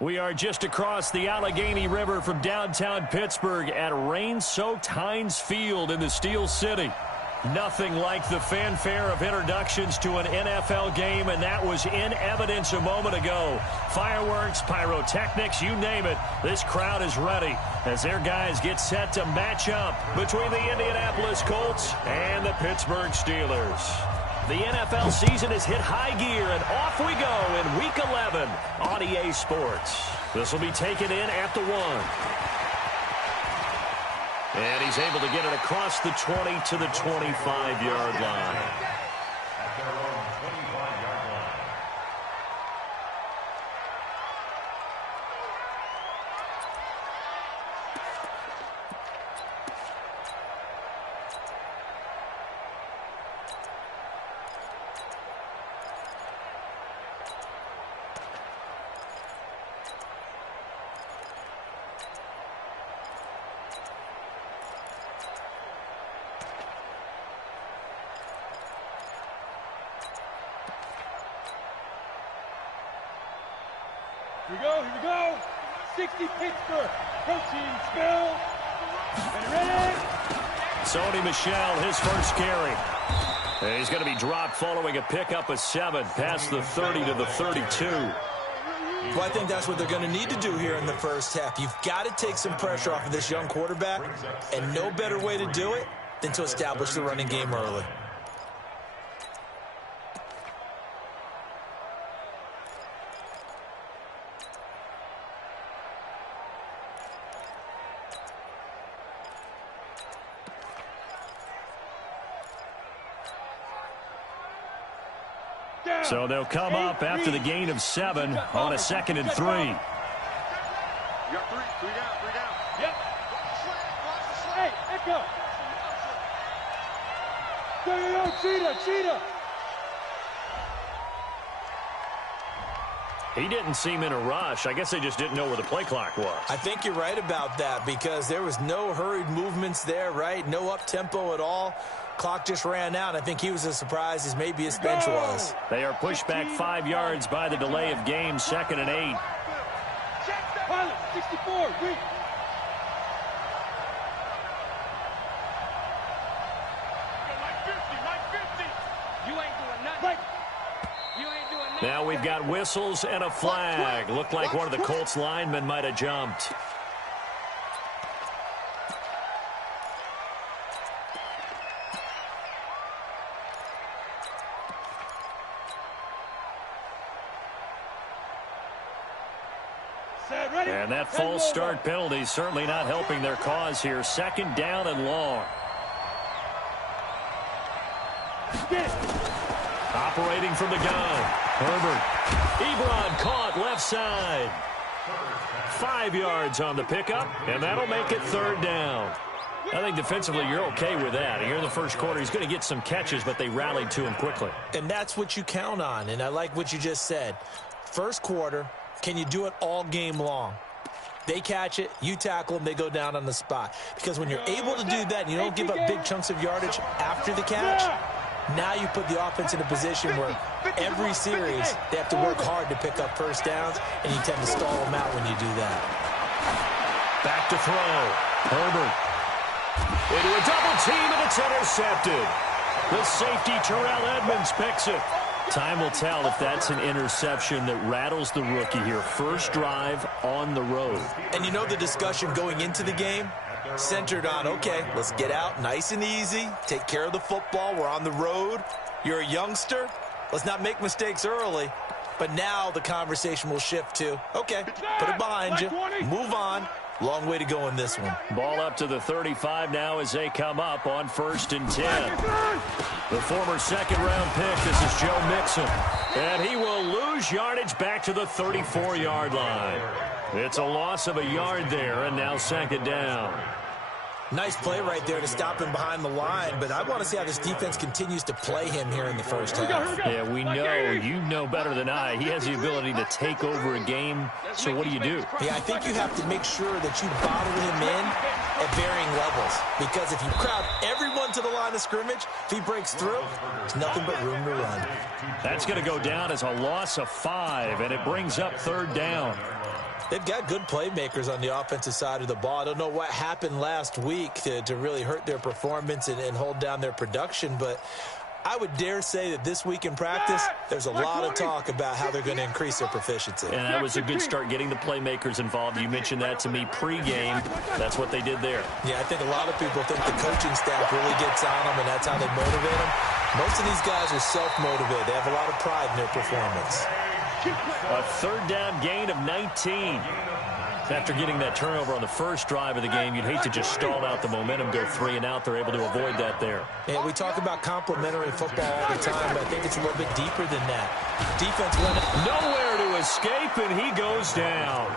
We are just across the Allegheny River from downtown Pittsburgh at rain-soaked Heinz Field in the Steel City. Nothing like the fanfare of introductions to an NFL game, and that was in evidence a moment ago. Fireworks, pyrotechnics, you name it. This crowd is ready as their guys get set to match up between the Indianapolis Colts and the Pittsburgh Steelers. The NFL season has hit high gear, and off we go in Week 11 on EA Sports. This will be taken in at the 1. And he's able to get it across the 20 to the 25-yard line. Here we go. 60 Pittsburgh. Protein spill. Ready? Sony Michel, his first carry. And he's going to be dropped following a pickup of 7 past the 30 to the 32. Well, I think that's what they're going to need to do here in the first half. You've got to take some pressure off of this young quarterback, and no better way to do it than to establish the running game early. So they'll come up after the gain of 7 on a 2nd and 3. You got 3 down. Yep. Hey, echo. Cheetah. He didn't seem in a rush. I guess they just didn't know where the play clock was. I think you're right about that because there was no hurried movements there, right? No up-tempo at all. Clock just ran out. I think he was as surprised as maybe his bench was. They are pushed back 5 yards by the delay of game, 2nd and 8. Pilot, 64, weak. Now we've got whistles and a flag. Looked like one of the Colts linemen might have jumped. And that false start penalty is certainly not helping their cause here. 2nd down and long. Operating from the gun. Herbert. Ebron caught left side. 5 yards on the pickup, and that'll make it 3rd down. I think defensively you're okay with that. Here in the first quarter, he's going to get some catches, but they rallied to him quickly. And that's what you count on, and I like what you just said. First quarter, can you do it all game long? They catch it, you tackle them, they go down on the spot. Because when you're able to do that and you don't give up big chunks of yardage after the catch, now you put the offense in a position where every series they have to work hard to pick up first downs, and you tend to stall them out when you do that. Back to throw. Herbert. Into a double team, and it's intercepted. The safety, Terrell Edmonds, picks it. Time will tell if that's an interception that rattles the rookie here. First drive on the road. And you know the discussion going into the game? Centered on, okay, let's get out nice and easy, take care of the football, we're on the road. You're a youngster, let's not make mistakes early. But now the conversation will shift to, okay, put it behind you, move on. Long way to go in this one. Ball up to the 35 now as they come up on 1st and 10. The former 2nd-round pick, this is Joe Mixon. And he will lose yardage back to the 34-yard line. It's a loss of a yard there, and now 2nd down. Nice play right there to stop him behind the line, but I want to see how this defense continues to play him here in the first half. Yeah, we know, you know better than I, he has the ability to take over a game, so what do you do? Yeah, I think you have to make sure that you bottle him in at varying levels, because if you crowd everyone to the line of scrimmage, if he breaks through, there's nothing but room to run. That's going to go down as a loss of 5, and it brings up 3rd down. They've got good playmakers on the offensive side of the ball. I don't know what happened last week to really hurt their performance and hold down their production, but I would dare say that this week in practice, there's a lot of talk about how they're going to increase their proficiency. And that was a good start, getting the playmakers involved. You mentioned that to me pregame. That's what they did there. Yeah, I think a lot of people think the coaching staff really gets on them, and that's how they motivate them. Most of these guys are self-motivated. They have a lot of pride in their performance. A third down gain of 19. After getting that turnover on the first drive of the game, you'd hate to just stall out the momentum, go 3 and out. They're able to avoid that there. And we talk about complementary football all the time, but I think it's a little bit deeper than that. Defense went nowhere to escape, and he goes down.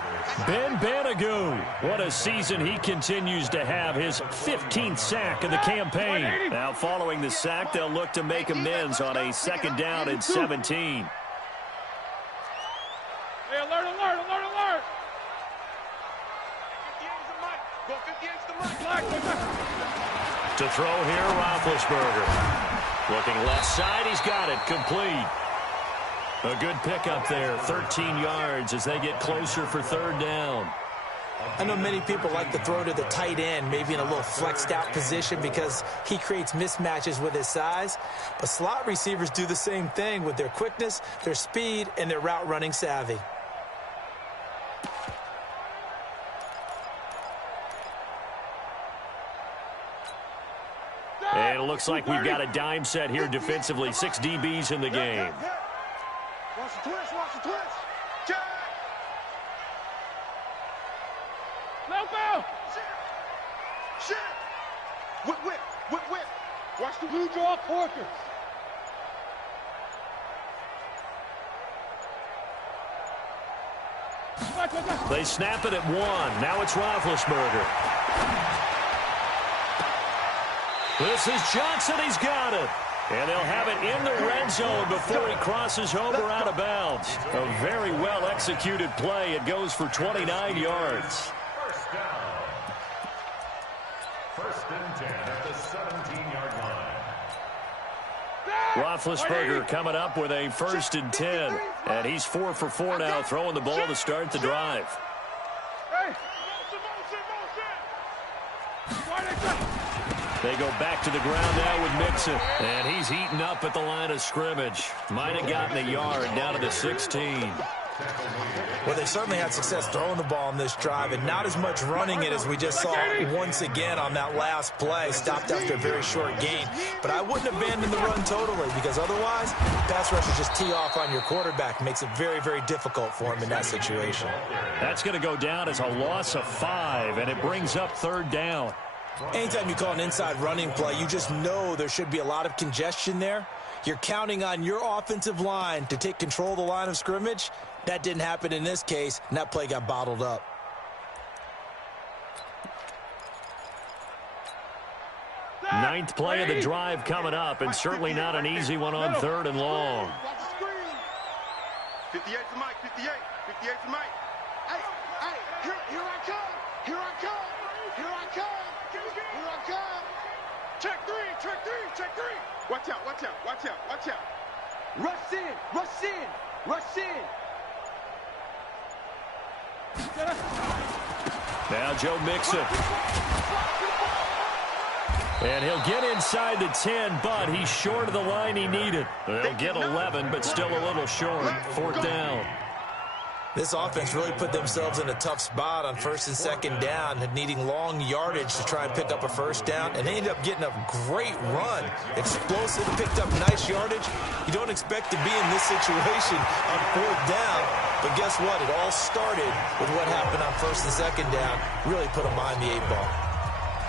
Ben Banagoo, what a season he continues to have, his 15th sack of the campaign. Now following the sack, they'll look to make amends on a second down and 17. Hey, alert, alert, alert, alert! To throw here, Roethlisberger. Looking left side, he's got it, complete. A good pickup there, 13 yards as they get closer for third down. I know many people like to throw to the tight end, maybe in a little flexed out position because he creates mismatches with his size. But slot receivers do the same thing with their quickness, their speed, and their route running savvy. And it looks like we've got a dime set here defensively. 6 DBs in the game. Watch the twist, watch the twist. Check. Low ball. Shit. Whip, whip, whip, whip. Watch the blue draw corkers. They snap it at 1. Now it's Roethlisberger. This is Johnson. He's got it. And they'll have it in the red zone before he crosses over out of bounds. A very well-executed play. It goes for 29 yards. First down. First and 10 at the 17-yard line. Roethlisberger coming up with a first and 10. And he's 4 for 4 now, throwing the ball to start the drive. They go back to the ground now with Mixon. And he's heating up at the line of scrimmage. Might have gotten a yard down to the 16. Well, they certainly had success throwing the ball on this drive and not as much running it as we just saw once again on that last play. Stopped after a very short gain. But I wouldn't abandon the run totally because otherwise, pass rushers just tee off on your quarterback. Makes it very, very difficult for him in that situation. That's going to go down as a loss of 5, and it brings up third down. Anytime you call an inside running play, you just know there should be a lot of congestion there. You're counting on your offensive line to take control of the line of scrimmage. That didn't happen in this case, and that play got bottled up. Ninth play of the drive coming up, and certainly not an easy one on third and long. 58 to Mike, 58, 58 to Mike. Hey, here I come, here I come, here I come, here I come. Check three, check three, check three. Watch out, watch out, watch out, watch out. Rush in, rush in, rush in. Now Joe Mixon. And he'll get inside the 10, but he's short of the line he needed. They'll get 11, but still a little short. Fourth down. This offense really put themselves in a tough spot on first and second down, needing long yardage to try and pick up a first down, and they ended up getting a great run. Explosive, picked up nice yardage. You don't expect to be in this situation on fourth down, but guess what? It all started with what happened on first and second down. Really put them behind the 8-ball.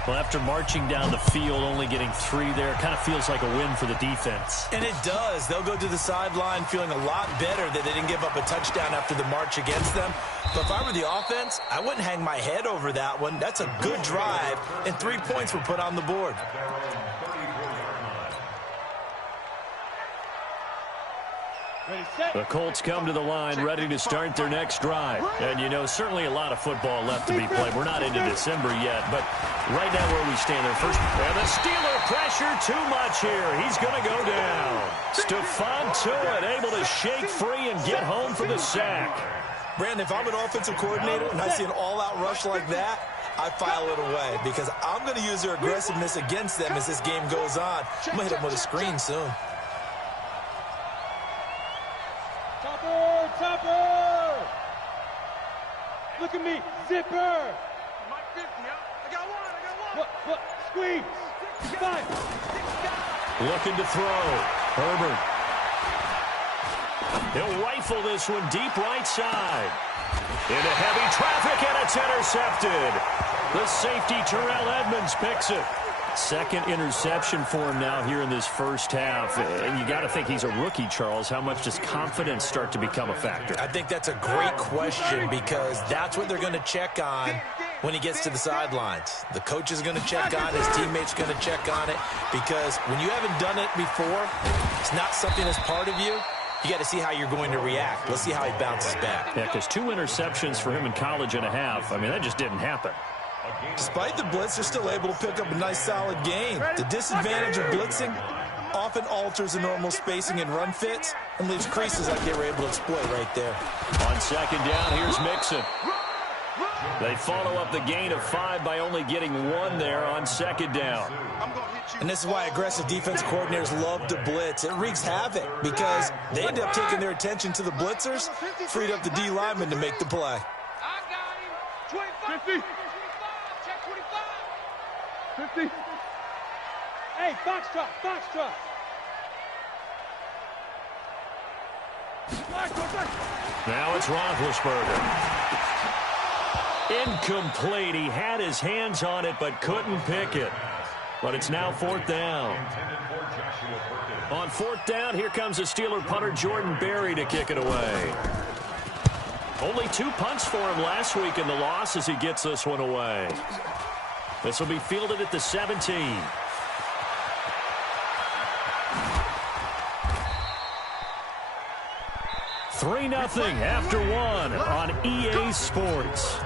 Well, after marching down the field, only getting 3 there, kind of feels like a win for the defense. And it does. They'll go to the sideline feeling a lot better that they didn't give up a touchdown after the march against them. But if I were the offense, I wouldn't hang my head over that one. That's a good drive, and 3 points were put on the board. The Colts come to the line ready to start their next drive. And, you know, certainly a lot of football left to be played. We're not into December yet, but right now where we stand there first. And the Steeler pressure too much here. He's going to go down. Stephon Tuitt able to shake free and get home for the sack. Brandon, if I'm an offensive coordinator and I see an all-out rush like that, I file it away because I'm going to use their aggressiveness against them as this game goes on. I'm going to hit them with a screen soon. Topper! Topper! Look at me! Zipper! Mike 50, I got one. Look! Squeeze! Fire! Looking to throw. Herbert. He'll rifle this one deep right side. Into heavy traffic, and it's intercepted. The safety, Terrell Edmonds, picks it. Second interception for him now here in this first half. And you got to think he's a rookie, Charles. How much does confidence start to become a factor? I think that's a great question because that's what they're going to check on when he gets to the sidelines. The coach is going to check on it. His teammates are going to check on it because when you haven't done it before, it's not something that's part of you. You got to see how you're going to react. Let's see how he bounces back. Yeah, because 2 interceptions for him in college and a half. I mean, that just didn't happen. Despite the blitz, they're still able to pick up a nice, solid gain. The disadvantage of blitzing often alters the normal spacing and run fits and leaves creases like they were able to exploit right there. On second down, here's Mixon. They follow up the gain of 5 by only getting 1 there on second down. And this is why aggressive defense coordinators love to blitz. It wreaks havoc because they end up taking their attention to the blitzers, freed up the D lineman to make the play. I got him! 25! 50! Check 25! 50! Hey, Foxtrot! Now it's Roethlisberger. Incomplete. He had his hands on it but couldn't pick it. But it's now 4th down. On 4th down, here comes the Steeler punter Jordan Berry to kick it away. Only 2 punts for him last week in the loss as he gets this one away. This will be fielded at the 17. Three 0 after 1 on EA Sports.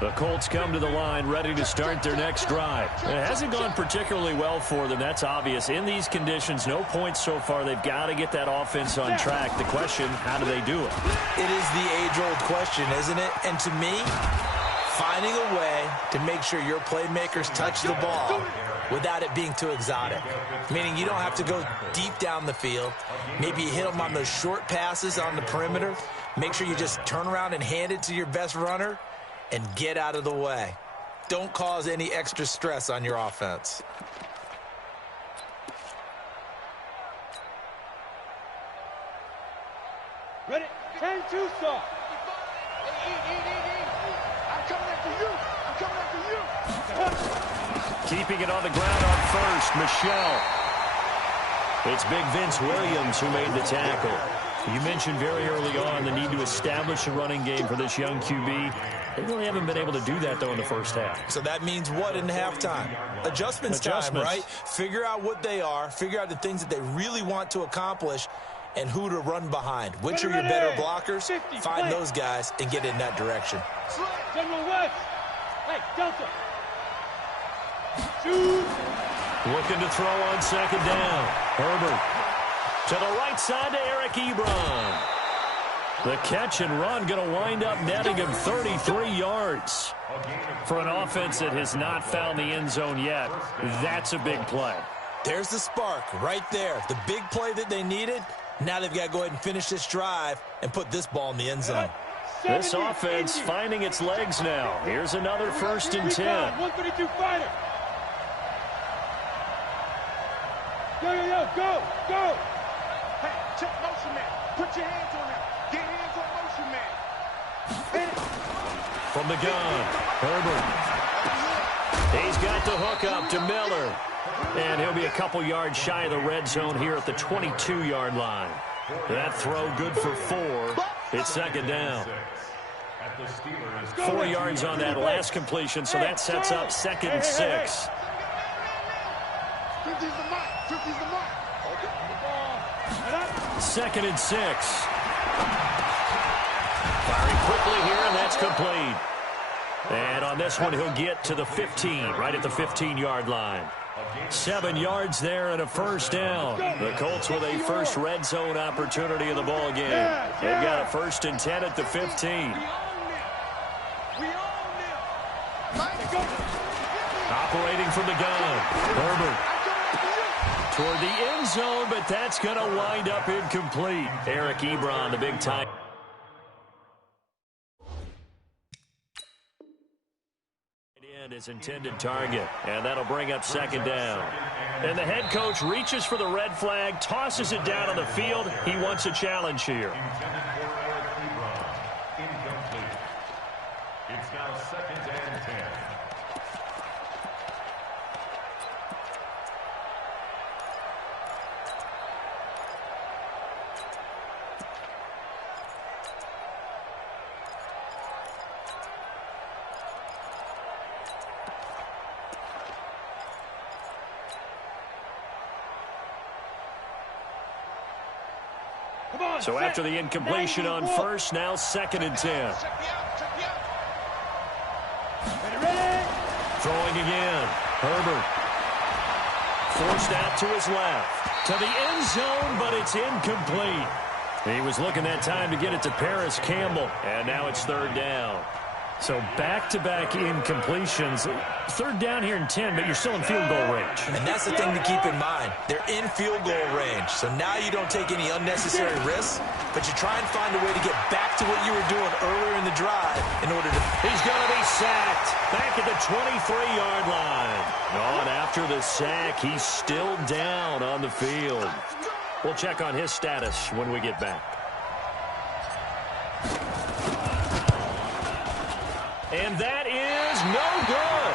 The Colts come to the line ready to start their next drive. It hasn't gone particularly well for them. That's obvious. In these conditions, no points so far. They've got to get that offense on track. The question, how do they do it? It is the age-old question, isn't it? And to me, finding a way to make sure your playmakers touch the ball without it being too exotic. Meaning you don't have to go deep down the field. Maybe you hit them on those short passes on the perimeter. Make sure you just turn around and hand it to your best runner and get out of the way. Don't cause any extra stress on your offense. Ready? 10-2, sir. I'm coming after you. Keeping it on the ground on first, Michelle. It's Big Vince Williams who made the tackle. You mentioned very early on the need to establish a running game for this young QB. They really haven't been able to do that, though, in the first half. So that means what in halftime? Adjustments time, right? Figure out what they are, figure out the things that they really want to accomplish, and who to run behind. Which are your better blockers? Find those guys and get in that direction. General West. Hey, Delta. Shoot. Looking to throw on second down. Herbert. To the right side to Eric Ebron. The catch and run going to wind up netting him 33 yards. For an offense that has not found the end zone yet, that's a big play. There's the spark right there. The big play that they needed. Now they've got to go ahead and finish this drive and put this ball in the end zone. This offense finding its legs now. Here's another 1st and 10. 132 fighter. Go. Hey, check motion man. Put your hands on him. Get hands on motion man. Hit it. From the gun, Herbert. He's got the hook up to Miller. And he'll be a couple yards shy of the red zone here at the 22-yard line. That throw good for 4. It's second down. 4 yards on that last completion, so that sets up 2nd and 6. 50's the mark. 50's the mark. 2nd and 6. Firing quickly here, and that's complete. And on this one, he'll get to the 15, right at the 15-yard line. 7 yards there and a first down. The Colts with a first red zone opportunity in the ball game. They've got a 1st and 10 at the 15. Operating from the gun, Herbert toward the end zone, but that's going to wind up incomplete. Eric Ebron, the big time. His intended target, and that'll bring up 2nd down. And the head coach reaches for the red flag, tosses it down on the field. He wants a challenge here. It's now 2nd and 10. So after the incompletion on first, now 2nd and 10. Throwing again. Herbert. Forced out to his left. To the end zone, but it's incomplete. He was looking that time to get it to Paris Campbell. And now it's 3rd down. So back-to-back incompletions. 3rd down here in 10, but you're still in field goal range. And that's the thing to keep in mind. They're in field goal range. So now you don't take any unnecessary risks, but you try and find a way to get back to what you were doing earlier in the drive in order to... He's going to be sacked back at the 23-yard line. Oh, and after the sack, he's still down on the field. We'll check on his status when we get back. And that is no good.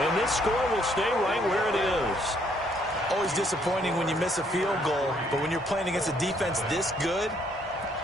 And this score will stay right where it is. Always disappointing when you miss a field goal, but when you're playing against a defense this good,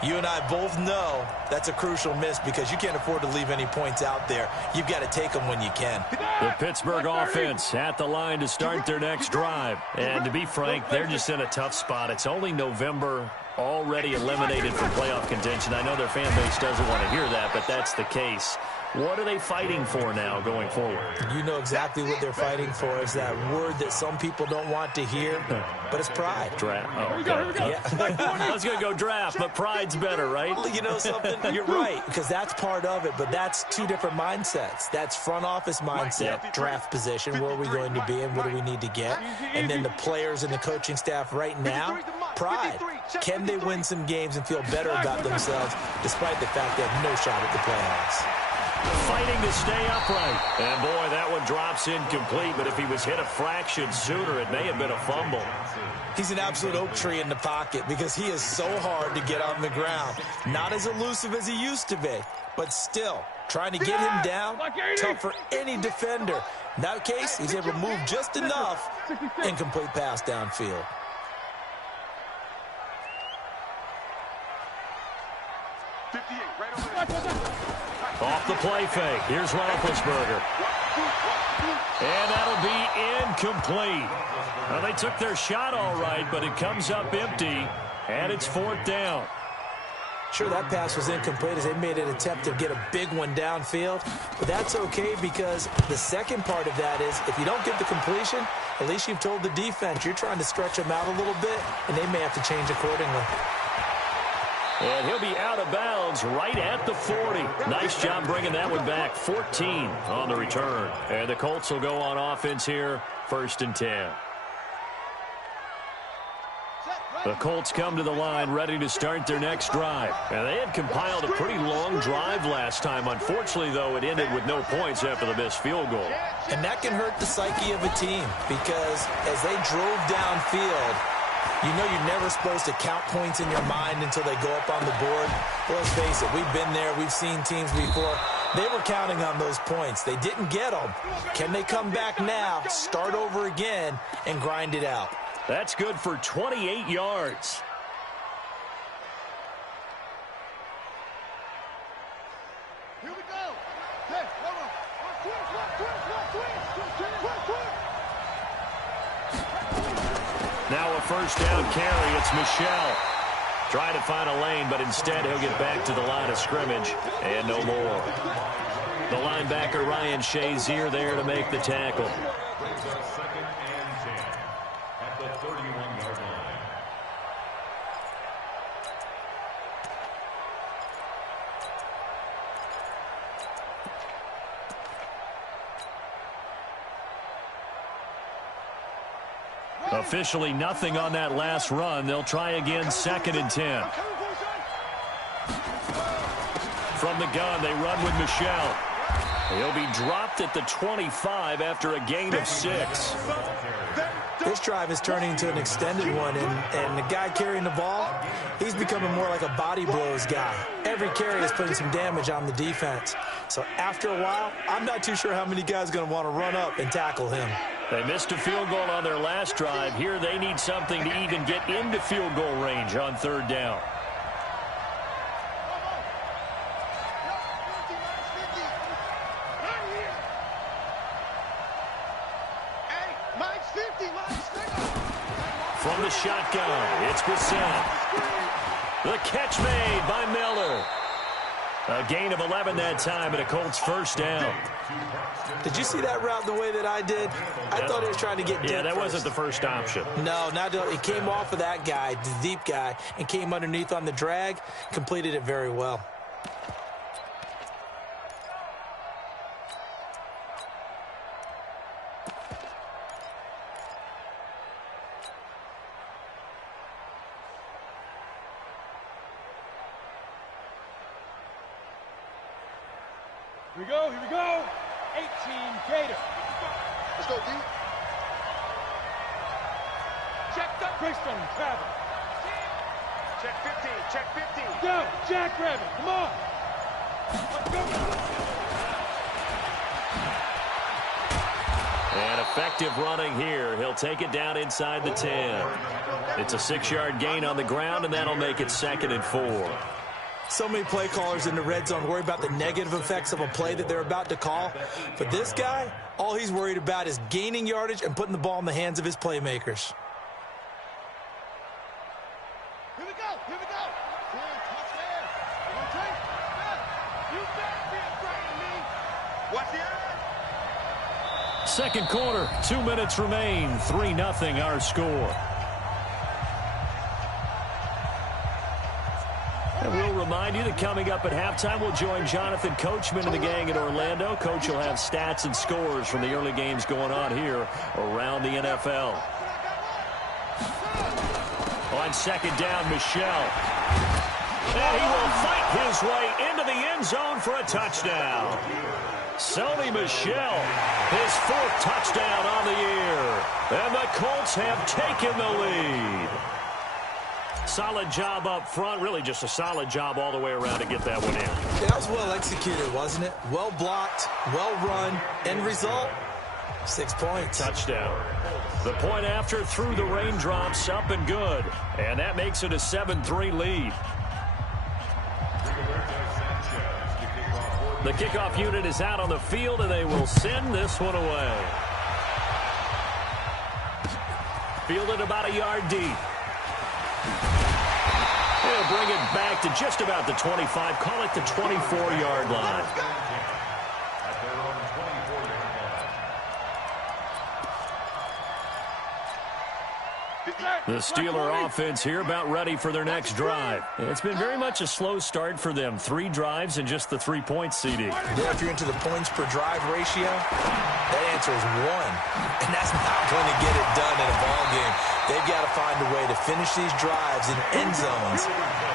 you and I both know that's a crucial miss because you can't afford to leave any points out there. You've got to take them when you can. The Pittsburgh offense at the line to start their next drive. And to be frank, they're just in a tough spot. It's only November, already eliminated from playoff contention. I know their fan base doesn't want to hear that, but that's the case. What are they fighting for now going forward? You know exactly what they're fighting for. Is that word that some people don't want to hear, but it's pride. Draft. Oh, okay. Yeah. I was going to go draft, but pride's better, right? Well, you know something? You're right, because that's part of it, but that's 2 different mindsets. That's front office mindset, draft position, where are we going to be and what do we need to get? And then the players and the coaching staff right now, pride. Can they win some games and feel better about themselves despite the fact they have no shot at the playoffs? Fighting to stay upright. And, boy, that one drops incomplete, but if he was hit a fraction sooner, it may have been a fumble. He's an absolute oak tree in the pocket because he is so hard to get on the ground. Not as elusive as he used to be, but still, trying to get him down, tough for any defender. In that case, he's able to move just enough. Incomplete pass downfield. Off the play fake. Here's Roethlisberger. And that'll be incomplete. Well, they took their shot all right, but it comes up empty, and it's 4th down. Sure, that pass was incomplete as they made an attempt to get a big one downfield, but that's okay because the second part of that is if you don't get the completion, at least you've told the defense you're trying to stretch them out a little bit, and they may have to change accordingly. And he'll be out of bounds right at the 40. Nice job bringing that one back. 14 on the return. And the Colts will go on offense here, 1st and 10. The Colts come to the line ready to start their next drive. And they had compiled a pretty long drive last time. Unfortunately, though, it ended with no points after the missed field goal. And that can hurt the psyche of a team because as they drove downfield, you know you're never supposed to count points in your mind until they go up on the board. Well, let's face it, we've been there. We've seen teams before. They were counting on those points. They didn't get them. Can they come back now, start over again, and grind it out? That's good for 28 yards. Here we go. Hey, hold on. Now a 1st down carry. It's Michel. Trying to find a lane, but instead he'll get back to the line of scrimmage and no more. The linebacker Ryan Shazier there to make the tackle. Officially nothing on that last run. They'll try again, 2nd and 10. From the gun, they run with Michelle. He'll be dropped at the 25 after a gain of 6. This drive is turning into an extended one, and the guy carrying the ball, he's becoming more like a body blows guy. Every carry is putting some damage on the defense. So after a while, I'm not too sure how many guys are going to want to run up and tackle him. They missed a field goal on their last drive. Here they need something to even get into field goal range on 3rd down. From the shotgun, it's Bissett. The catch made by Miller. A gain of 11 that time, and a Colts 1st down. Did you see that route the way that I did? I thought he was trying to get deep. Yeah, that wasn't the first option. No, it came off of that guy, the deep guy, and came underneath on the drag, completed it very well. Here we go. 18 Gator. Let's go, D. Check up. Christian Travis. Check 15, check 15. Go, Jack Rabbit. Come on. Let's go. And effective running here. He'll take it down inside the 10. It's a 6-yard gain on the ground, and that'll make it 2nd and 4. So many play callers in the red zone worry about the negative effects of a play that they're about to call. But this guy, all he's worried about is gaining yardage and putting the ball in the hands of his playmakers. Here we go, here we go. Touchdown. You better be afraid of me. Watch the eye. 2nd quarter, 2 minutes remain. 3-0 our score. And we'll remind you that coming up at halftime, we'll join Jonathan Coachman and the gang in Orlando. Coach will have stats and scores from the early games going on here around the NFL. On 2nd down, Michelle. And he will fight his way into the end zone for a touchdown. Sony Michel, his 4th touchdown on the year. And the Colts have taken the lead. Solid job up front, really just a solid job all the way around to get that one in. Yeah, that was well executed, wasn't it? Well blocked, well run. End result, 6 points. Touchdown. The point after through the raindrops, up and good. And that makes it a 7-3 lead. The kickoff unit is out on the field, and they will send this one away. Fielded about a yard deep. They'll bring it back to just about the 25. Call it the 24-yard line. The Steeler offense here about ready for their next drive. It's been very much a slow start for them. 3 drives and just the 3-point CD. Yeah, if you're into the points per drive ratio, that answer is 1. And that's not going to get it done in a ball game. They've got to find a way to finish these drives in end zones,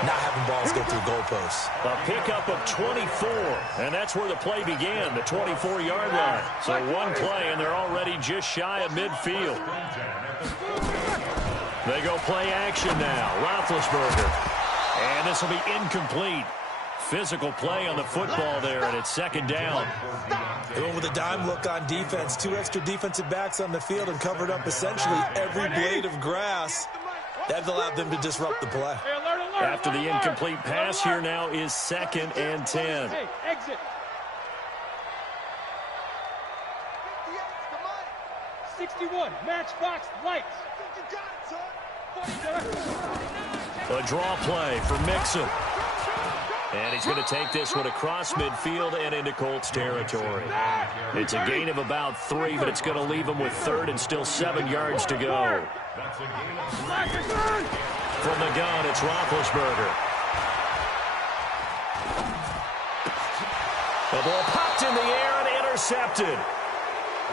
not having balls go through goalposts. A pickup of 24, and that's where the play began, the 24-yard line. So one play, and they're already just shy of midfield. They go play action now. Roethlisberger. And this will be incomplete. Physical play on the football there, and it's 2nd down. They went with a dime look on defense. 2 extra defensive backs on the field and covered up essentially every blade of grass. That allowed them to disrupt the play. After the incomplete pass, here now is 2nd and 10. Hey, exit. 61, matchbox lights. A draw play for Mixon. And he's going to take this one across midfield and into Colts territory. It's a gain of about 3, but it's going to leave him with 3rd and still 7 yards to go. From the gun, it's Roethlisberger. The ball popped in the air and intercepted.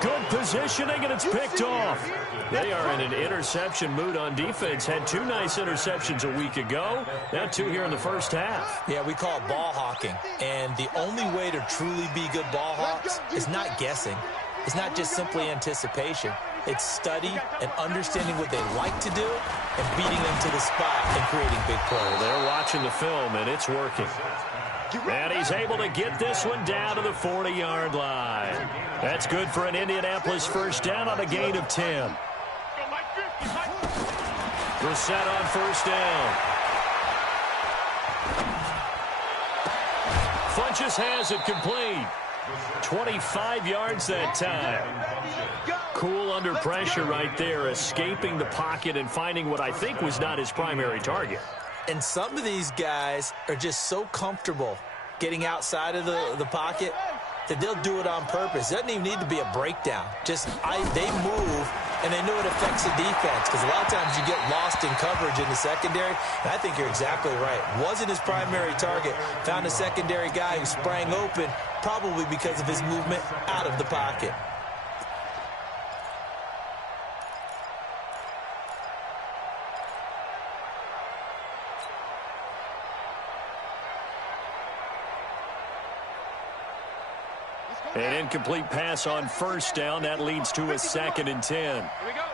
Good positioning, and it's picked off. They are in an interception mood on defense. Had 2 nice interceptions a week ago. Now 2 here in the first half. Yeah, we call it ball hawking. And the only way to truly be good ball hawks is not guessing. It's not just simply anticipation. It's study and understanding what they like to do and beating them to the spot and creating big plays. They're watching the film, and it's working. And he's able to get this one down to the 40-yard line. That's good for an Indianapolis first down on a gain of 10. Brissett on first down. Funches has it complete. 25 yards that time. Cool under pressure right there, escaping the pocket and finding what I think was not his primary target. And some of these guys are just so comfortable getting outside of the pocket that they'll do it on purpose. It doesn't even need to be a breakdown. Just they move, and they know it affects the defense because a lot of times you get lost in coverage in the secondary, and I think you're exactly right. Wasn't his primary target. Found a secondary guy who sprang open, probably because of his movement out of the pocket. An incomplete pass on first down. That leads to a 2nd and 10. Here we go.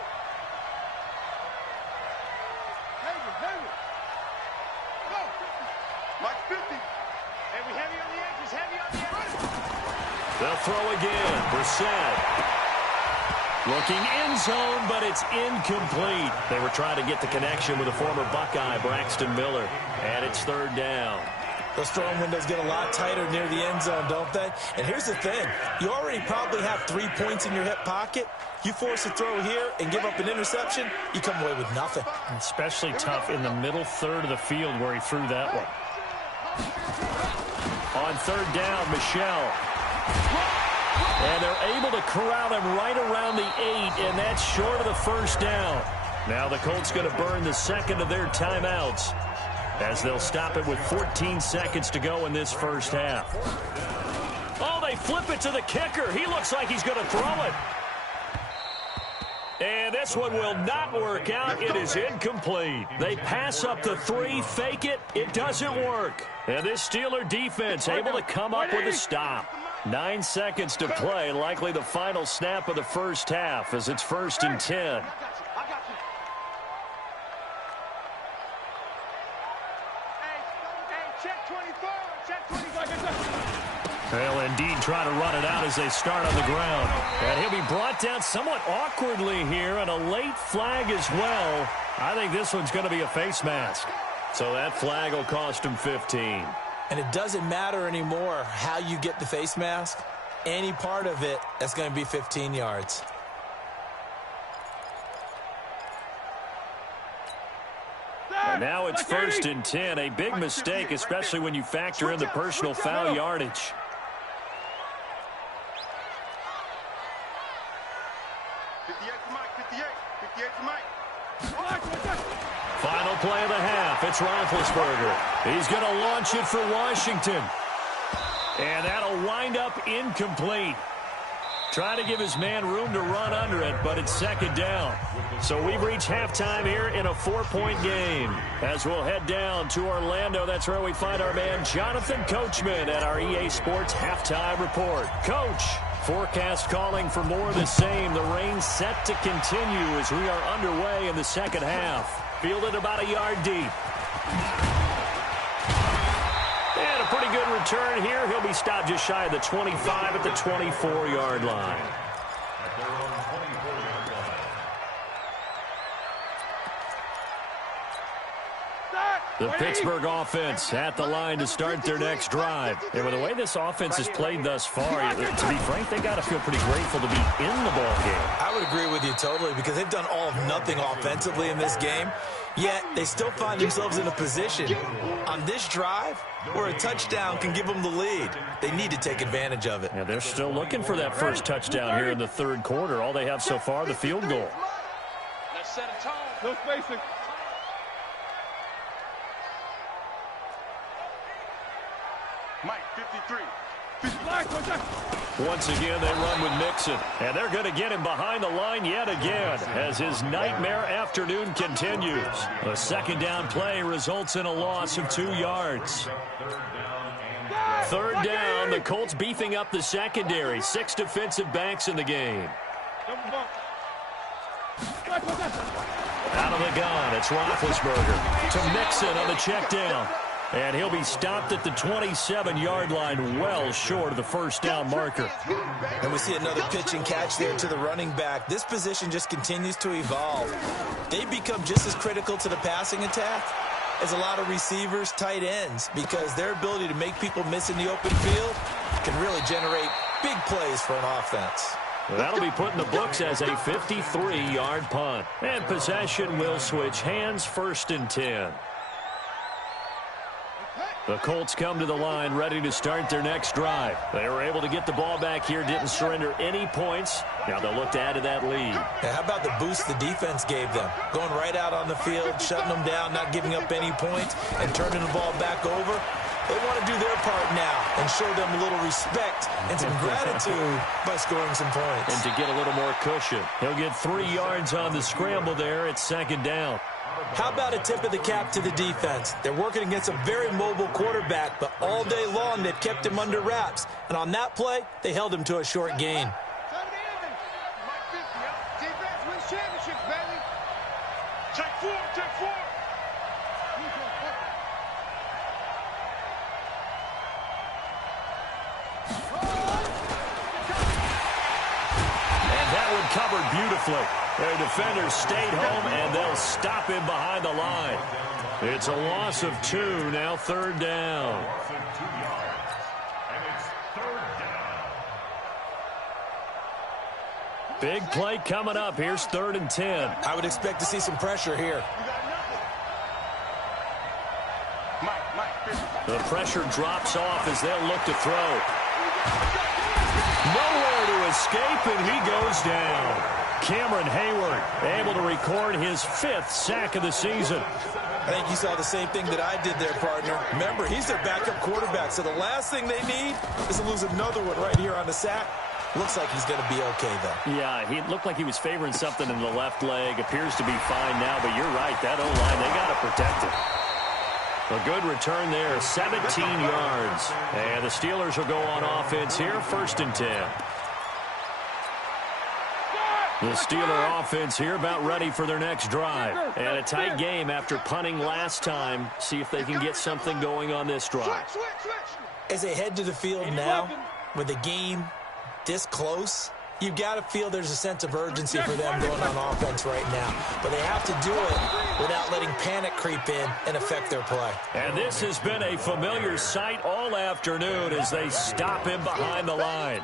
Mike 50. Heavy on the edges, heavy on the edges. They'll throw again. Brissett. Looking end zone, but it's incomplete. They were trying to get the connection with a former Buckeye, Braxton Miller. And it's 3rd down. Those throwing windows get a lot tighter near the end zone, don't they? And here's the thing. You already probably have 3 points in your hip pocket. You force a throw here and give up an interception, you come away with nothing. Especially tough in the middle third of the field where he threw that one. On 3rd down, Michelle. And they're able to corral him right around the 8, and that's short of the first down. Now the Colts going to burn the 2nd of their timeouts, as they'll stop it with 14 seconds to go in this first half. Oh, they flip it to the kicker. He looks like he's going to throw it. And this one will not work out. It is incomplete. They pass up the 3, fake it. It doesn't work. And this Steeler defense able to come up with a stop. 9 seconds to play, likely the final snap of the first half, as it's 1st and 10. They'll indeed try to run it out as they start on the ground. And he'll be brought down somewhat awkwardly here, and a late flag as well. I think this one's going to be a face mask. So that flag will cost him 15. And it doesn't matter anymore how you get the face mask. Any part of it, that's going to be 15 yards. And now it's 1st and 10. A big mistake, especially when you factor in the personal foul yardage. Final play of the half. It's Roethlisberger. He's going to launch it for Washington. And that'll wind up incomplete. Trying to give his man room to run under it, but it's 2nd down. So we've reached halftime here in a 4-point game. As we'll head down to Orlando, that's where we find our man Jonathan Coachman at our EA Sports Halftime Report. Coach, forecast calling for more of the same. The rain set to continue as we are underway in the second half. Fielded about a yard deep. And a pretty good return here. He'll be stopped just shy of the 25 at the 24-yard line. The Pittsburgh offense at the line to start their next drive. And with the way this offense has played thus far, to be frank, they got to feel pretty grateful to be in the ball game. I would agree with you totally because they've done all of nothing offensively in this game, yet they still find themselves in a position on this drive where a touchdown can give them the lead. They need to take advantage of it. Yeah, they're still looking for that first touchdown here in the third quarter. All they have so far, the field goal. Let's set a tone. No spacing. Mike 53. Once again, they run with Mixon. And they're going to get him behind the line yet again as his nightmare afternoon continues. A second down play results in a loss of 2 yards. Third down, the Colts beefing up the secondary. 6 defensive backs in the game. Out of the gun, it's Roethlisberger to Mixon on the check down. And he'll be stopped at the 27-yard line, well short of the first down marker. And we see another pitch and catch there to the running back. This position just continues to evolve. They become just as critical to the passing attack as a lot of receivers, tight ends, because their ability to make people miss in the open field can really generate big plays for an offense. That'll be put in the books as a 53-yard punt. And possession will switch hands, 1st and 10. The Colts come to the line ready to start their next drive. They were able to get the ball back here, didn't surrender any points. Now they'll look to add to that lead. Yeah, how about the boost the defense gave them? Going right out on the field, shutting them down, not giving up any points, and turning the ball back over. They want to do their part now and show them a little respect and some gratitude by scoring some points. And to get a little more cushion. He'll get 3 yards on the scramble there. It's 2nd down. How about a tip of the cap to the defense? They're working against a very mobile quarterback, but all day long they've kept him under wraps. And on that play, they held him to a short gain. Defense wins championships, baby. Check 4, check 4. And that one covered beautifully. Their defenders stayed home, and they'll stop him behind the line. It's a loss of 2, now 3rd down. Big play coming up. Here's 3rd and 10. I would expect to see some pressure here. The pressure drops off as they'll look to throw. Nowhere to escape, and he goes down. Cameron Hayward able to record his 5th sack of the season. I think you saw the same thing that I did there, partner. Remember, he's their backup quarterback, so the last thing they need is to lose another one right here on the sack. Looks like he's going to be okay, though. Yeah, he looked like he was favoring something in the left leg. Appears to be fine now, but you're right. That O-line, they got to protect it. A good return there, 17 yards. And the Steelers will go on offense here, 1st and 10. The Steeler offense here about ready for their next drive. And a tight game after punting last time. See if they can get something going on this drive. As they head to the field now, with the game this close, you've got to feel there's a sense of urgency for them going on offense right now. But they have to do it without letting panic creep in and affect their play. And this has been a familiar sight all afternoon as they stop him behind the line.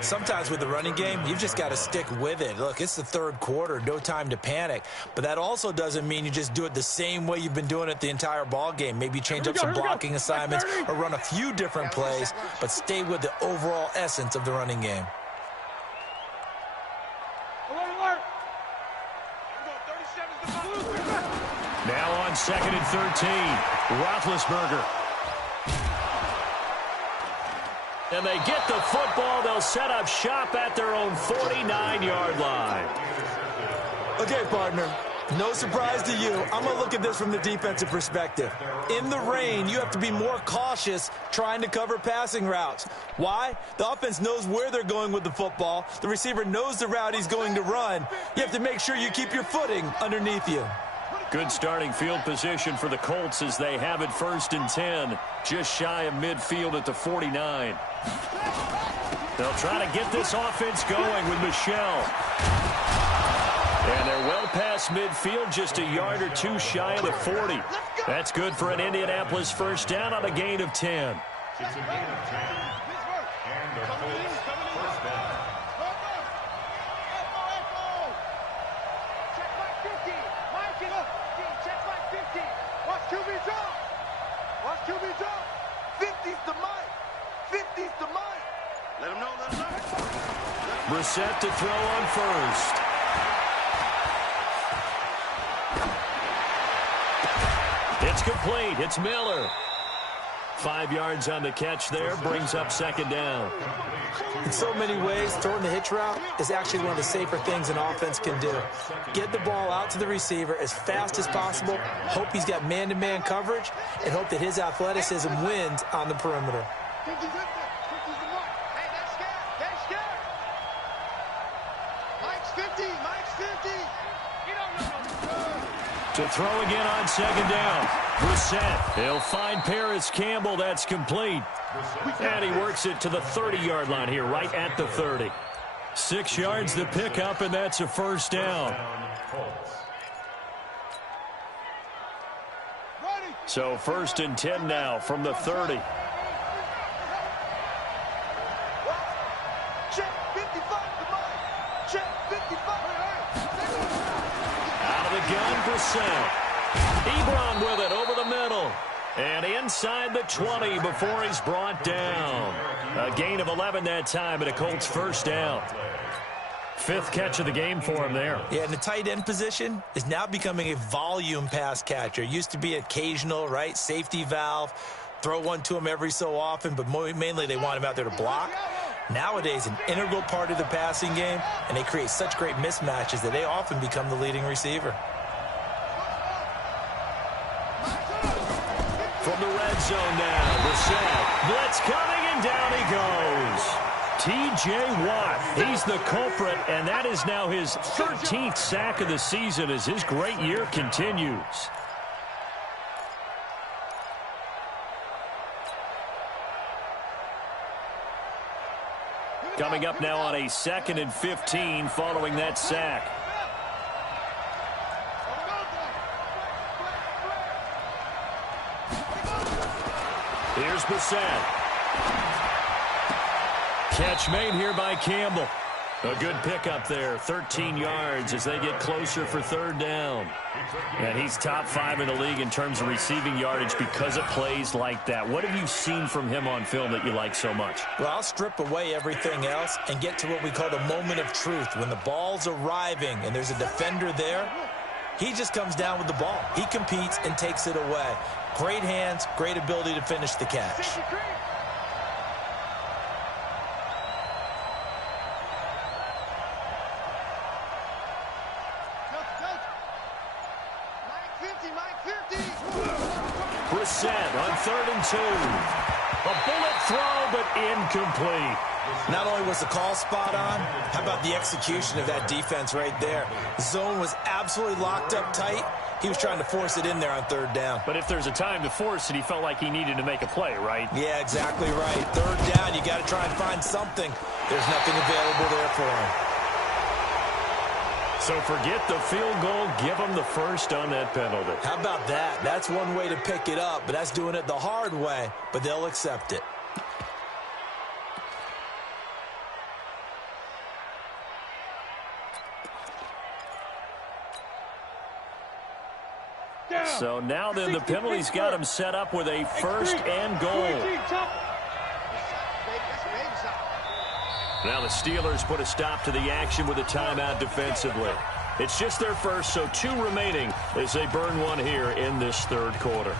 Sometimes with the running game, you've just got to stick with it. Look, it's the 3rd quarter, no time to panic. But that also doesn't mean you just do it the same way you've been doing it the entire ball game. Maybe change up some blocking assignments or run a few different plays, but stay with the overall essence of the running game. Now on 2nd and 13, Roethlisberger. And they get the football. They'll set up shop at their own 49-yard line. Okay, partner. No surprise to you. I'm going to look at this from the defensive perspective. In the rain, you have to be more cautious trying to cover passing routes. Why? The offense knows where they're going with the football. The receiver knows the route he's going to run. You have to make sure you keep your footing underneath you. Good starting field position for the Colts as they have it 1st and 10, just shy of midfield at the 49. They'll try to get this offense going with Michelle. And they're well past midfield, just a yard or 2 shy of the 40. That's good for an Indianapolis 1st down on a gain of 10. It's a gain of 10. And the Colts 1st down. Check back 50. Mike it up. Check back 50. Watch QB drop. Watch QB drop. 50's the Mike. 50's the Mike. Let him know, let him know. Brissett to throw on 1st. It's complete. It's Miller. 5 yards on the catch there, brings up second down. In so many ways, throwing the hitch route is actually one of the safer things an offense can do. Get the ball out to the receiver as fast as possible, hope he's got man-to-man coverage, and hope that his athleticism wins on the perimeter. To throw again on second down. Brissett. He'll find Paris Campbell. That's complete. And he works it to the 30-yard line here, right at the 30. 6 yards the pickup, and that's a first down. So 1st and 10 now from the 30. Gun Brissett. Ebron with it over the middle. And inside the 20 before he's brought down. A gain of 11 that time, and a Colts first down. 5th catch of the game for him there. Yeah, and the tight end position is now becoming a volume pass catcher. It used to be occasional, right? Safety valve. Throw one to him every so often, but mainly they want him out there to block. Nowadays, an integral part of the passing game, and they create such great mismatches that they often become the leading receiver. From the red zone now, Brissett. Blitz coming, and down he goes. T.J. Watt, he's the culprit, and that is now his 13th sack of the season as his great year continues. Coming up now on a 2nd and 15 following that sack. Here's Brissett. Catch made here by Campbell. A good pickup there, 13 yards as they get closer for 3rd down. And he's top 5 in the league in terms of receiving yardage because of plays like that. What have you seen from him on film that you like so much? Well, I'll strip away everything else and get to what we call the moment of truth. When the ball's arriving and there's a defender there, he just comes down with the ball. He competes and takes it away. Great hands, great ability to finish the catch. Brissett on 3rd and 2. A bullet throw, but incomplete. Not only was the call spot on, how about the execution of that defense right there? The zone was absolutely locked up tight. He was trying to force it in there on 3rd down. But if there's a time to force it, he felt like he needed to make a play, right? Yeah, exactly right. 3rd down, you got to try and find something. There's nothing available there for him. So forget the field goal, give him the first on that penalty. How about that? That's one way to pick it up, but that's doing it the hard way, but they'll accept it. So now then the penalty's got him set up with a 1st and goal. Now the Steelers put a stop to the action with a timeout defensively. It's just their first, so 2 remaining as they burn one here in this 3rd quarter.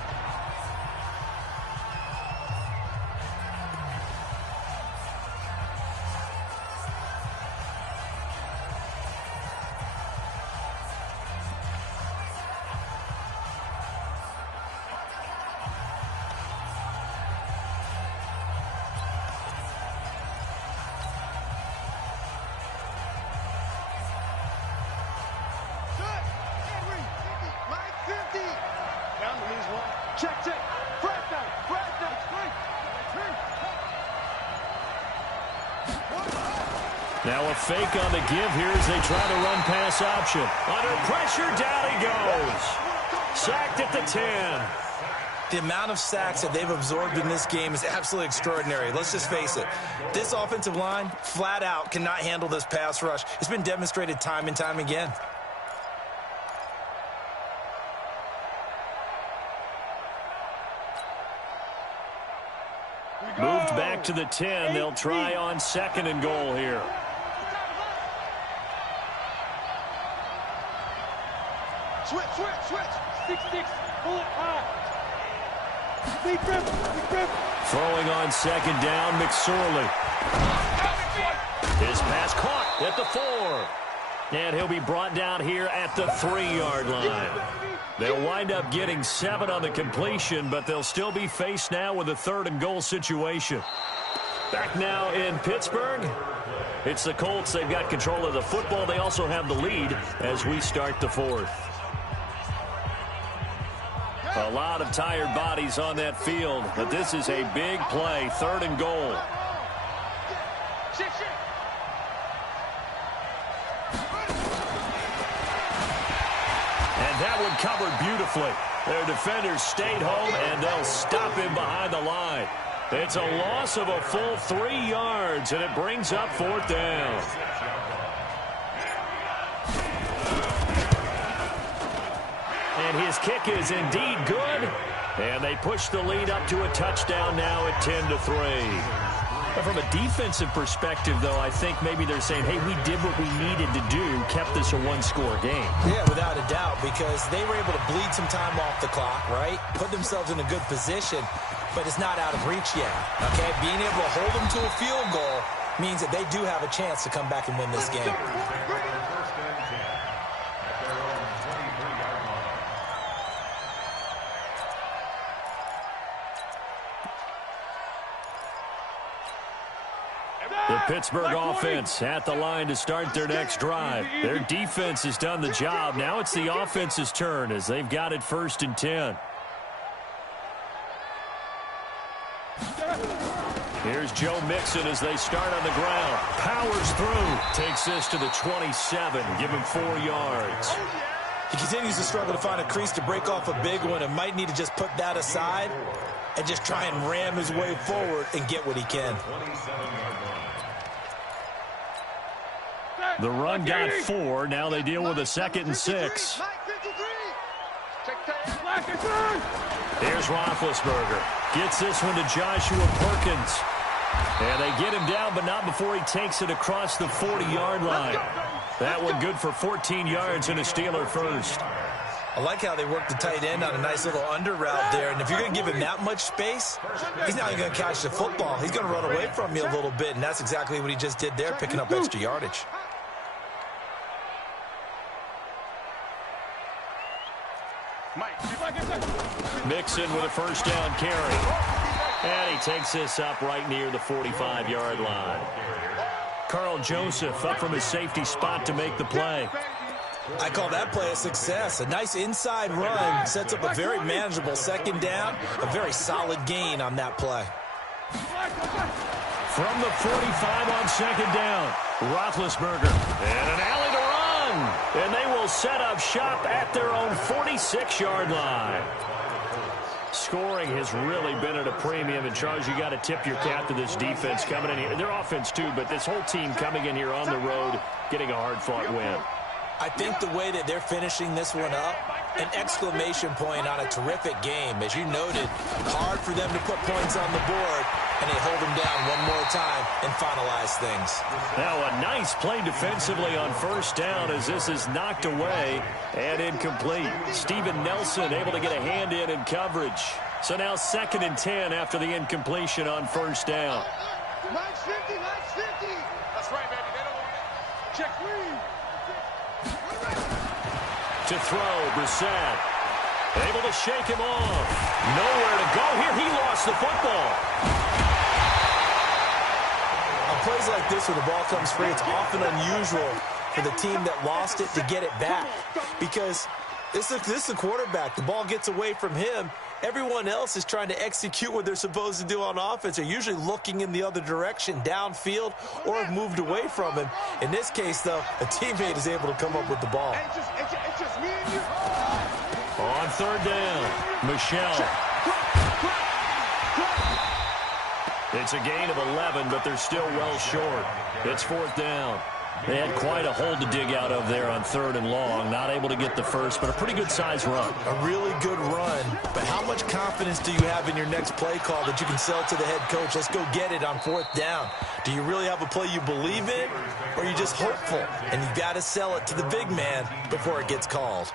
Now a fake on the give here as they try to run pass option. Under pressure, down he goes. Sacked at the 10. The amount of sacks that they've absorbed in this game is absolutely extraordinary. Let's just face it. This offensive line, flat out, cannot handle this pass rush. It's been demonstrated time and time again. Moved back to the 10. They'll try on 2nd and goal here. Switch. 6-6. Pull it high. Throwing on second down, McSorley. His pass caught at the 4. And he'll be brought down here at the 3-yard line. They'll wind up getting 7 on the completion, but they'll still be faced now with a 3rd and goal situation. Back now in Pittsburgh, it's the Colts. They've got control of the football. They also have the lead as we start the 4th. A lot of tired bodies on that field, but this is a big play, 3rd and goal. And that one covered beautifully. Their defenders stayed home, and they'll stop him behind the line. It's a loss of a full 3 yards, and it brings up 4th down. And his kick is indeed good. And they push the lead up to a touchdown now at 10-3. But from a defensive perspective, though, I think maybe they're saying, hey, we did what we needed to do, kept this a 1-score game. Yeah, without a doubt, because they were able to bleed some time off the clock, right? Put themselves in a good position, but it's not out of reach yet, okay? Being able to hold them to a field goal means that they do have a chance to come back and win this game. The Pittsburgh offense at the line to start their next drive. Their defense has done the job. Now it's the offense's turn as they've got it 1st and 10. Here's Joe Mixon as they start on the ground. Powers through. Takes this to the 27. Give him 4 yards. He continues to struggle to find a crease to break off a big one and might need to just put that aside and just try and ram his way forward and get what he can. The run got 4. Now they deal with a 2nd and 6. Here's Roethlisberger. Gets this one to Joshua Perkins. And they get him down, but not before he takes it across the 40-yard line. That one good for 14 yards and a Steeler first. I like how they work the tight end on a nice little under route there. And if you're going to give him that much space, he's not even going to catch the football. He's going to run away from you a little bit, and that's exactly what he just did there, picking up extra yardage. Mixon with a 1st down carry. And he takes this up right near the 45-yard line. Carl Joseph up from his safety spot to make the play. I call that play a success. A nice inside run sets up a very manageable 2nd down. A very solid gain on that play. From the 45 on 2nd down, Roethlisberger. And an alley to run. And they will set up shop at their own 46-yard line. Scoring has really been at a premium. And, Charles, you got to tip your cap to this defense coming in here. Their offense, too, but this whole team coming in here on the road, getting a hard-fought win. I think the way that they're finishing this one up, an exclamation point on a terrific game. As you noted, hard for them to put points on the board, and they hold them down one more time and finalize things. Now a nice play defensively on 1st down as this is knocked away and incomplete. Steven Nelson able to get a hand in coverage. So now 2nd and 10 after the incompletion on 1st down. Nice 50, nice 50. That's right, baby. They don't want it. Check three. To throw, Brissett. Able to shake him off. Nowhere to go here. He lost the football. On plays like this where the ball comes free, it's often unusual for the team that lost it to get it back. Because this is the quarterback. The ball gets away from him. Everyone else is trying to execute what they're supposed to do on offense. They're usually looking in the other direction, downfield, or have moved away from him. In this case, though, a teammate is able to come up with the ball. It's just me and you. On 3rd down, Michelle. It's a gain of 11, but they're still well short. It's 4th down. They had quite a hole to dig out of there on 3rd and long. Not able to get the first, but a pretty good-sized run. A really good run. But how much confidence do you have in your next play call that you can sell to the head coach? Let's go get it on 4th down. Do you really have a play you believe in, or are you just hopeful? And you've got to sell it to the big man before it gets called.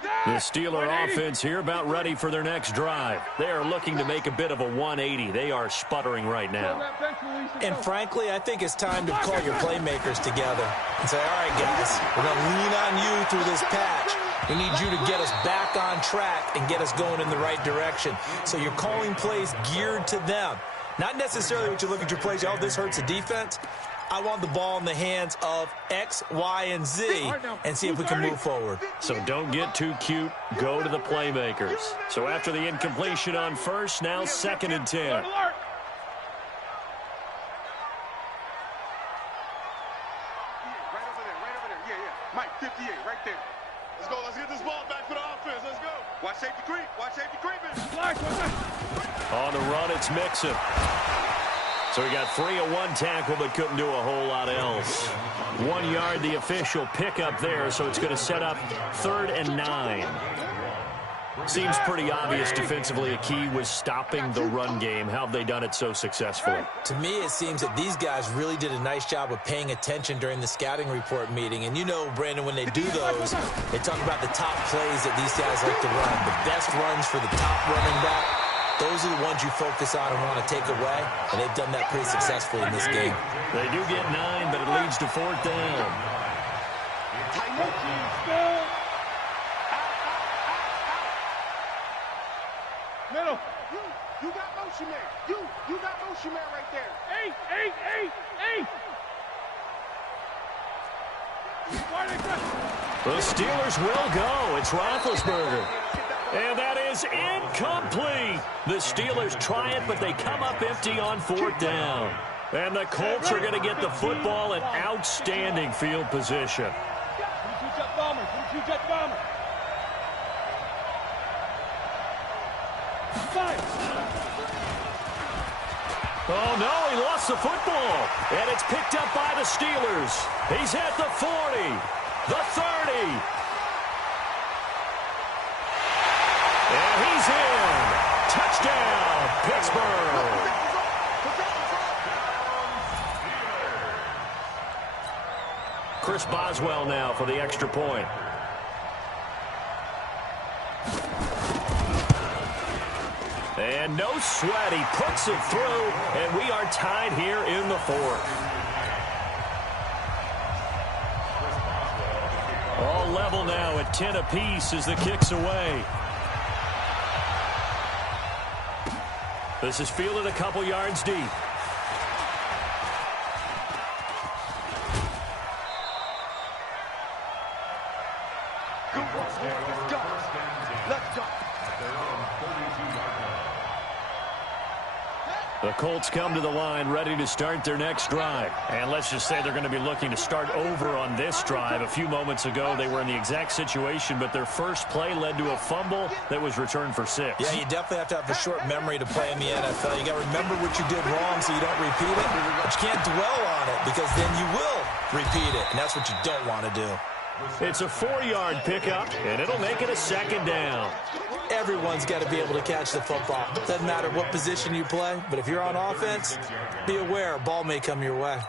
The Steeler offense here about ready for their next drive. They are looking to make a bit of a 180. They are sputtering right now. And frankly, I think it's time to call your playmakers together and say, all right, guys, we're going to lean on you through this patch. We need you to get us back on track and get us going in the right direction. So you're calling plays geared to them. Not necessarily what you look at your plays, oh, this hurts the defense. I want the ball in the hands of X, Y, and Z and see if we can move forward. So don't get too cute. Go to the playmakers. So after the incompletion on first, now 2nd and 10. Right over there. Yeah. Mike, 58, right there. Let's go. Let's get this ball back for the offense. Let's go. Watch safety creeping. On the run, it's Mixon. So he got free of one tackle, but couldn't do a whole lot else. 1 yard, the official pickup there, so it's going to set up 3rd and 9. Seems pretty obvious defensively a key was stopping the run game. How have they done it so successfully? To me, it seems that these guys really did a nice job of paying attention during the scouting report meeting. And you know, Brandon, when they do those, they talk about the top plays that these guys like to run. The best runs for the top running back. Those are the ones you focus on and want to take away, and they've done that pretty successfully in this game. They do get 9, but it leads to 4th down. Middle. You got motion man. You got motion man right there. 8. The Steelers will go. It's Roethlisberger. And that is incomplete. The Steelers try it, but they come up empty on 4th down. And the Colts are going to get the football in outstanding field position. Oh, no, he lost the football. And it's picked up by the Steelers. He's at the 40, the 30. And he's in. Touchdown, Pittsburgh. Chris Boswell now for the extra point. And no sweat. He puts it through, and we are tied here in the 4th. All level now at 10 apiece as the kick's away. This is fielded a couple yards deep. The Colts come to the line ready to start their next drive. And let's just say they're going to be looking to start over on this drive. A few moments ago, they were in the exact situation, but their first play led to a fumble that was returned for 6. Yeah, you definitely have to have a short memory to play in the NFL. You got to remember what you did wrong so you don't repeat it. But you can't dwell on it because then you will repeat it, and that's what you don't want to do. It's a 4-yard pickup, and it'll make it a 2nd down. Everyone's got to be able to catch the football. Doesn't matter what position you play, but if you're on offense, be aware a ball may come your way.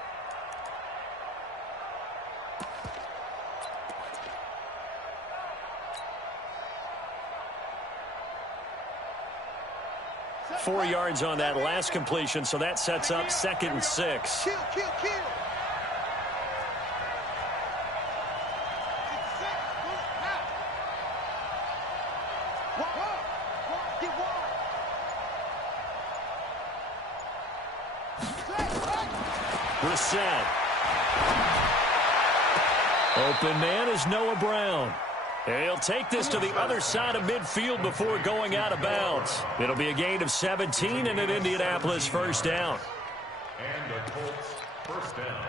Four yards on that last completion, so that sets up 2nd and 6. Kill. Reset. Open man is Noah Brown. He'll take this to the other side of midfield before going out of bounds. It'll be a gain of 17 and an Indianapolis 1st down. And the Colts 1st down.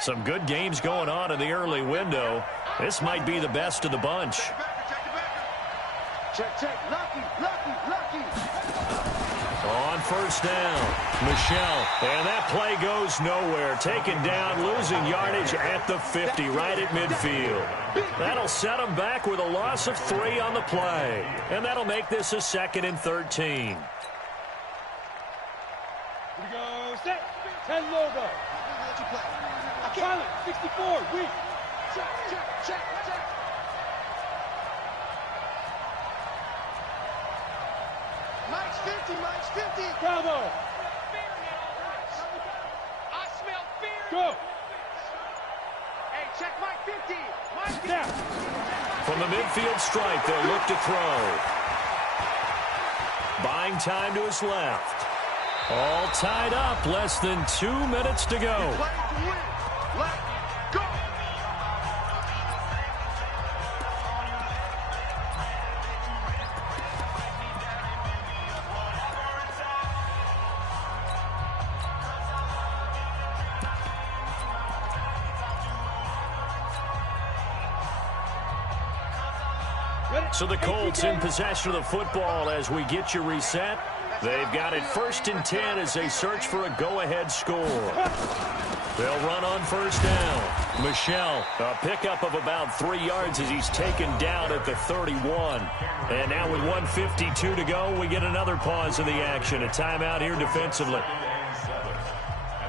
Some good games going on in the early window. This might be the best of the bunch. Check. Lucky. On 1st down, Michelle. And that play goes nowhere. Taken down, losing yardage at the 50, right at midfield. That'll set them back with a loss of 3 on the play. And that'll make this a 2nd and 13. Set. 10 logo. Pilot, 64, weak. Check. Mike's 50. Bravo. I smell fear. Go. Hey, check Mike 50. Mike 50. Now. From the midfield stripe, they'll look to throw. Buying time to his left. All tied up. Less than 2 minutes to go. Play to win. Let's go. So the Colts in possession of the football as we get you reset. They've got it 1st and 10 as they search for a go-ahead score. They'll run on 1st down. Michelle, a pickup of about 3 yards as he's taken down at the 31. And now with 1:52 to go, we get another pause in the action. A timeout here defensively.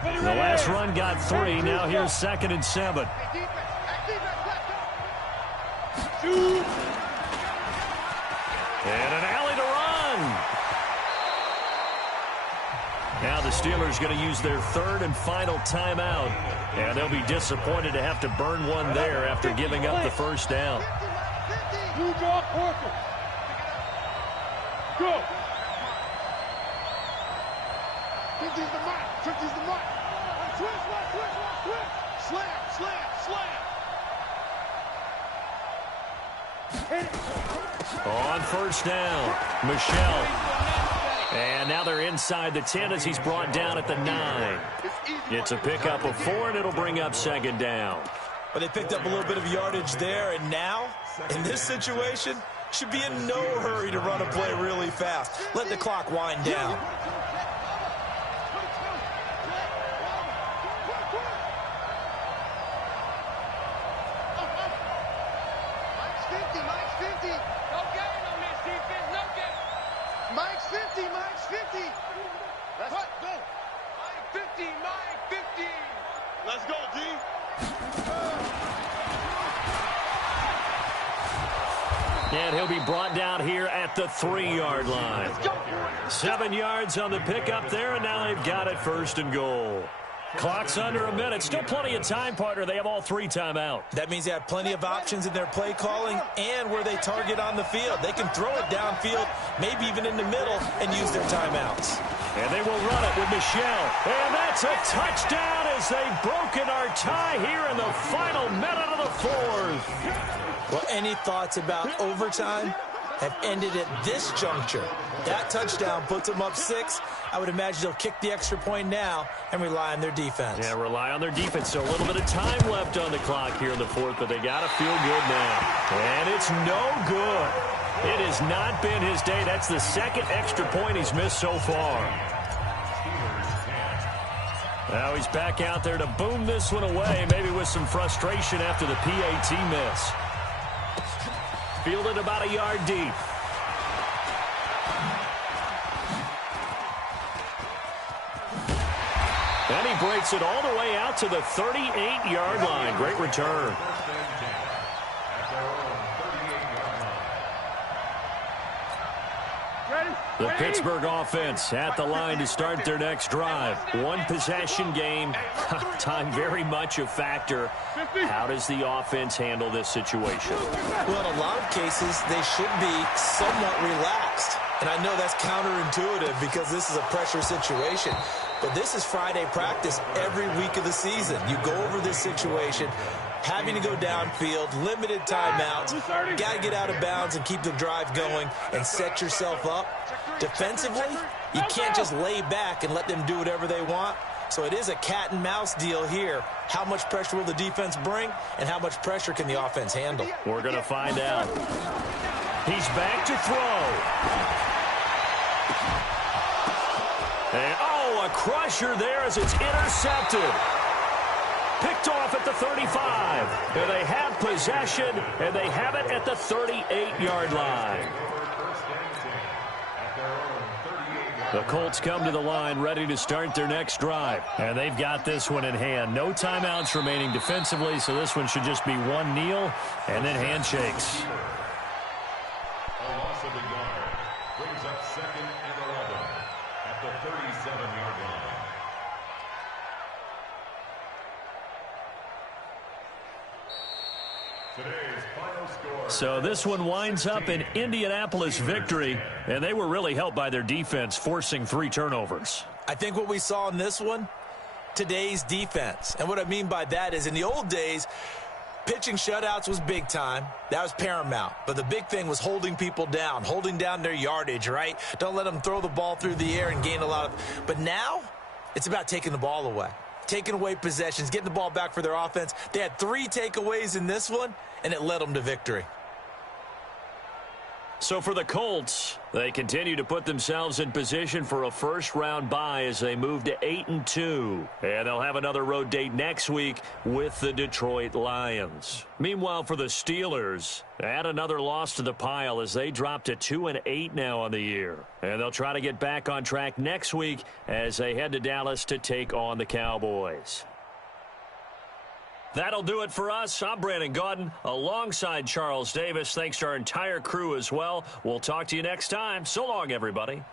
The last run got 3. Now here's 2nd and 7. And an alley to run. Now the Steelers going to use their 3rd and final timeout. And they'll be disappointed to have to burn one there after giving up the 1st down. Blue drop, Parker. Go. 50's the mark. 50's the mark. Twist. Slam. Hit it. On 1st down, Michelle. And now they're inside the 10 as he's brought down at the 9. It's a pickup of 4, and it'll bring up 2nd down. But they picked up a little bit of yardage there, and now, in this situation, should be in no hurry to run a play really fast. Let the clock wind down. Mike's 50. Let's go. Mike 50. Let's go, D. And he'll be brought down here at the 3-yard line. 7 yards on the pickup there, and now they've got it 1st and goal. Clock's under a minute. Still plenty of time, partner. They have all 3 timeouts. That means they have plenty of options in their play calling and where they target on the field. They can throw it downfield, maybe even in the middle, and use their timeouts. And they will run it with Michelle. And that's a touchdown as they've broken our tie here in the final minute of the 4th. Well, any thoughts about overtime have ended at this juncture. That touchdown puts them up 6. I would imagine they'll kick the extra point now and rely on their defense. Yeah, rely on their defense. So a little bit of time left on the clock here in the 4th, but they got to feel good now. And it's no good. It has not been his day. That's the 2nd extra point he's missed so far. Now he's back out there to boom this one away, maybe with some frustration after the PAT miss. Fielded about a yard deep. And he breaks it all the way out to the 38-yard line. Great return. The Pittsburgh offense at the line to start their next drive. 1 possession game. Time very much a factor. How does the offense handle this situation? Well, in a lot of cases, they should be somewhat relaxed. And I know that's counterintuitive because this is a pressure situation. But this is Friday practice every week of the season. You go over this situation, having to go downfield, limited timeouts, got to get out of bounds and keep the drive going and set yourself up. Defensively, you can't just lay back and let them do whatever they want. So it is a cat and mouse deal here. How much pressure will the defense bring and how much pressure can the offense handle? We're going to find out. He's back to throw. And, a crusher there as it's intercepted. Picked off at the 35. And they have possession, and they have it at the 38-yard line. The Colts come to the line ready to start their next drive. And they've got this one in hand. No timeouts remaining defensively, so this one should just be one kneel and then handshakes. A loss of a yard brings up 2nd and 11 at the 37-yard line. Today's final score. So this one winds up in Indianapolis victory, and they were really helped by their defense, forcing 3 turnovers. I think what we saw in this one, today's defense. And what I mean by that is in the old days, pitching shutouts was big time. That was paramount. But the big thing was holding people down, holding down their yardage, right? Don't let them throw the ball through the air and gain a lot of. But now it's about taking the ball away, taking away possessions, getting the ball back for their offense. They had 3 takeaways in this one, and it led them to victory. So for the Colts, they continue to put themselves in position for a first-round bye as they move to 8-2. And they'll have another road date next week with the Detroit Lions. Meanwhile, for the Steelers, add another loss to the pile as they drop to 2-8 now on the year. And they'll try to get back on track next week as they head to Dallas to take on the Cowboys. That'll do it for us. I'm Brandon Gaudin alongside Charles Davis. Thanks to our entire crew as well. We'll talk to you next time. So long, everybody.